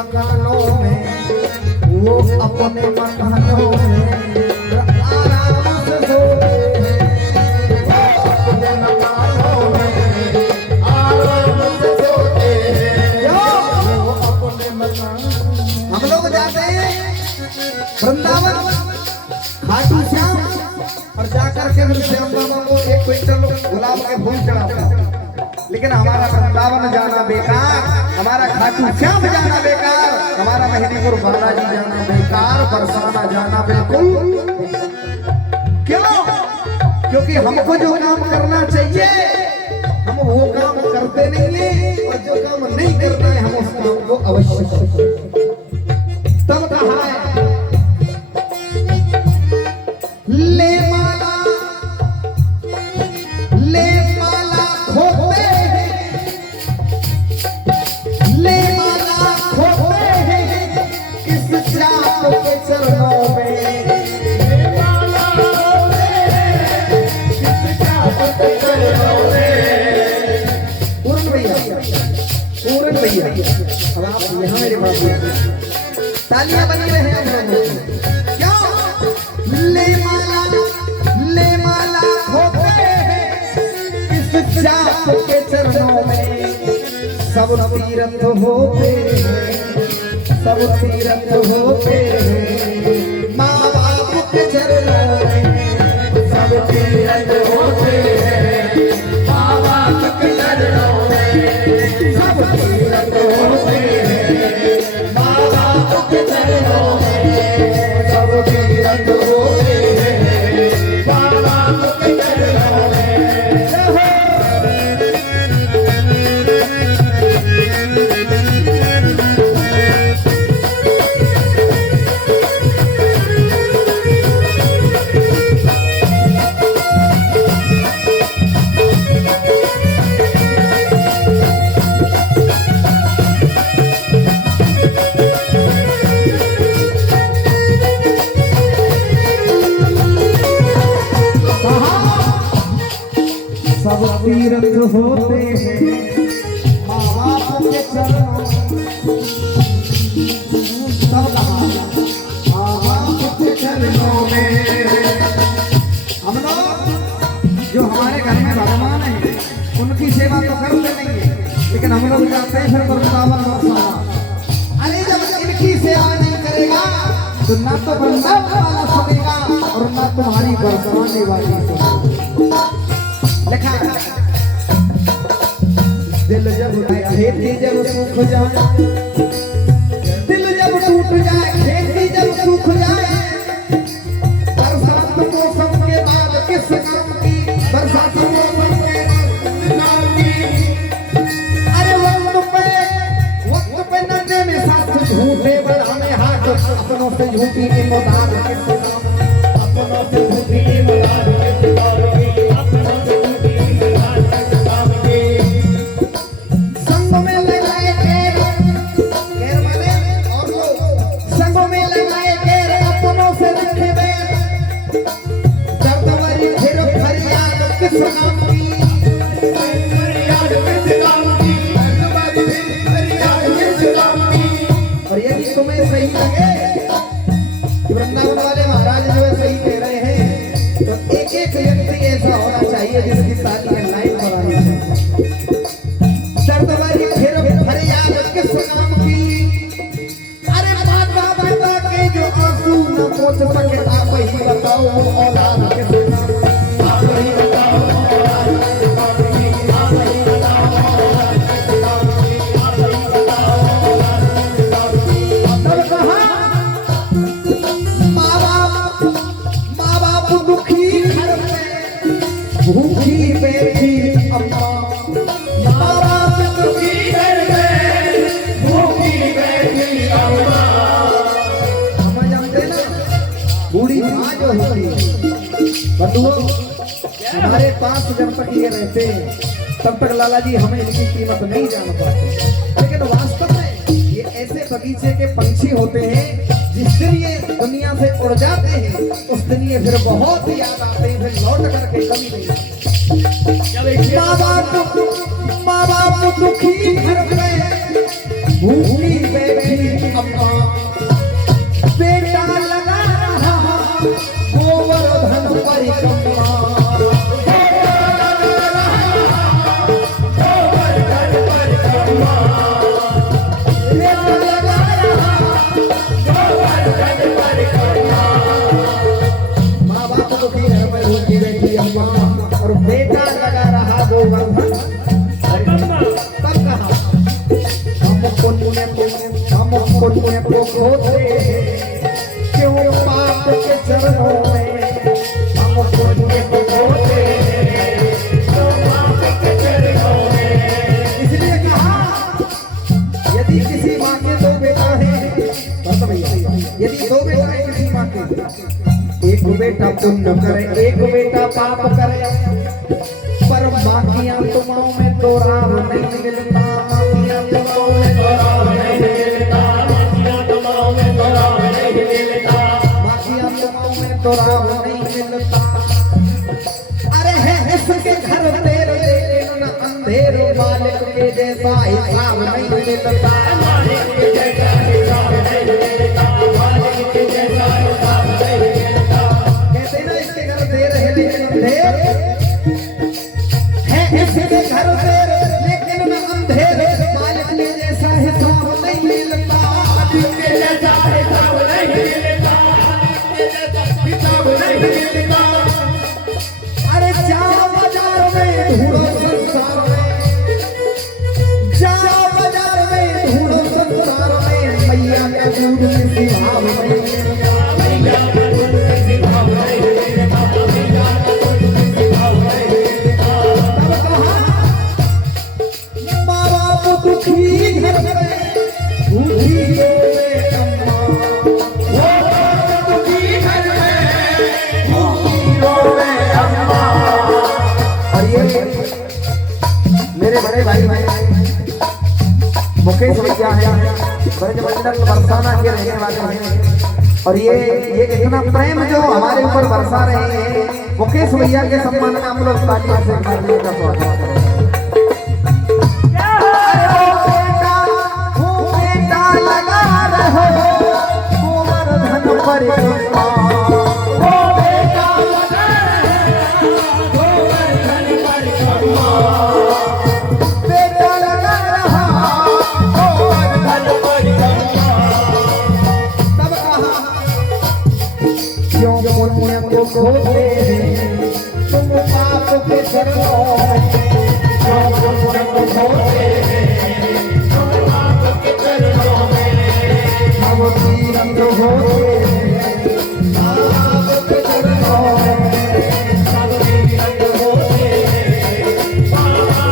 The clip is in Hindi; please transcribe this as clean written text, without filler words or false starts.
मकानों में, वो अपने मकानों में आराम से सोते हैं। वो अपने मकानों में आराम से सोते हैं। वो अपने मकान। हम लोग जाते हैं वृंदावन खाटू श्याम और जाकर के श्याम बाबा को 1 क्विंटल गुलाब के फूल चढ़ाते हैं। लेकिन हमारा वृंदावन जाना बेकार, हमारा खाटू श्याम जाना बेकार, हमारा मेहंदीपुर बालाजी जाना बेकार, बरसाना जाना बिल्कुल। क्यों? क्योंकि हमको जो काम करना चाहिए हम वो काम करते नहीं है, और जो काम नहीं करते हैं हम उस काम को अवश्य करते हैं। तब कहा है ले माला खोते हैं, ले माला खोते हैं किस चाप के चरणों में। ले माला खोते हैं किस चाप के चरणों में। पूरन भैया अब आप यहाँ मेरे पास तालियां बन रहे हैं हम लोगों। क्यों? ले माला खोते हैं किस चाप के चरणों में। सब तीरथ होते हैं, सब तीरथ होते हैं माँ बाप के चरणों में। सब तीरथ होते हैं माँ बाप के चरणों में। सब तीरथ होते हैं माँ बाप के चरणों में। सब तीरथ होते हैं माँ बाप के चरणों में। सब तीरथ होते हैं माँ बाप के चरणों। सब माँ बाप के चरणों में। हम लोग जो हमारे घर में भगवान है उनकी सेवा तो करते नहीं है, लेकिन हम लोग जाते हैं फिर वृंदावन बरसाना। अरे जब इनकी सेवा नहीं करेगा तो ना तो वृंदावन वाला सुनेगा और ना तुम्हारी बरसाने वाली सुनेगा। लिखा दिल जब खेती जब सूख जाए, दिल जब टूट जाए, खेती जब सूख जाए, बरसात मौसम के बाद किस काम की। बरसात मौसम के काम की। अरे वक्त पे न देने साथ झूठे बढ़ाने हाथ, अपनों से झूठी इमदाद किस काम। अपनों से झूठी इमदाद किस काम। और यदि तुम्हें सही लगे कि वृंदावन वाले महाराज जो है सही कह रहे हैं, तो एक एक व्यक्ति ऐसा होना चाहिए जिसकी शादी में लाइन बढ़ानी चाहिए। दर्दवारी फिर फरियाद किस काम की। अरे माता पिता के जो आंसू न पोंछ सके आप ही बताओ औलाद किस काम। आप ही बताओ औलाद किस काम की। आप ही बताओ औलाद किस काम की। आप ही बताओ औलाद किस काम की। तब कहा माँ बाप दुखी घर में भूखी बैठी अम्मा। माँ बाप दुखी घर में भूखी बैठी अम्मा। हम जानते ना बूढ़ी माँ जो होती है बंधुओं, हमारे पास जब तक ये रहते हैं तब तक लाला जी हमें इनकी कीमत नहीं जान पाते, लेकिन वास्तव में ये ऐसे बगीचे के पंछी होते हैं जिस दिन ये दुनिया से उड़ जाते हैं उस दिन ये फिर बहुत याद आते हैं, फिर लौट करके कभी नहीं आते। माँ बाप दुखी घर में भूखी बैठी अम्मा और बेटा लगा रहा गोवर्धन। तब कहा हम पुण्य को खोते क्यों पाप के चरणों में, हम पुण्य को खोते क्यों पाप के चरणों में। इसलिए कहा यदि किसी माँ के दो बेटा है, यदि दो बेटा है किसी माँ के, एक बेटा पुण्य करे एक बेटा पाप करे, पर बाकियां तुमाओं में तो राह नहीं मिलता, बाकियां तुमाओं में तो राह नहीं मिलता, बाकियां तुमाओं में तो राह नहीं मिलता, बाकियां तुमाओं में तो राह नहीं मिलता। अरे है इसके घर तेरे लेकिन अंधेरे मालिक के जैसा हिसाब नहीं मिलता, मालिक के जैसा हिसाब नहीं मिलता, मालिक के जैसा हिसाब नहीं मिलता। कहते ना इसके घर तेरे है लेकिन अंधेरे है, इसके घर तेरे लेकिन अंधेरे, मालिक के जैसा हिसाब नहीं मिलता, मालिक के जैसा हिसाब नहीं मिलता, मालिक के जैसा हिसाब नहीं मिलता। अरे जाओ बाजार में ढूंढो संसार में, जाओ बाजार में ढूंढो संसार में, मैया का दूध किसी भाव नहीं मिलता, मैया का दूध किसी भाव नहीं मिलता, मैया का दूध किसी भाव नहीं मिलता। तब कहा माँ बाप दुखी घर में भूखी रोवे अम्मा, वो दुखी घर में भूखी रोवे अम्मा। और ये मेरे बड़े भाई मुकेश भैया है, ब्रजमंडल बरसाना के रहने वाले हैं, और ये इतना प्रेम जो हमारे ऊपर बरसा रहे हैं, मुकेश भैया के सम्मान में हम लोग तालियां से करने का स्वागत करें। बेटा लगा रहो गोवर्धन परिक्रमा, वो बेटा लगा रहो गोवर्धन परिक्रमा, बेटा लगा रहा गोवर्धन परिक्रमा। तब कहा क्यों पुण्य को खोते तुम पाप के चरणों में, क्यों पुण्य को खोते तुम पाप के चरणों में, हम तीरंग होते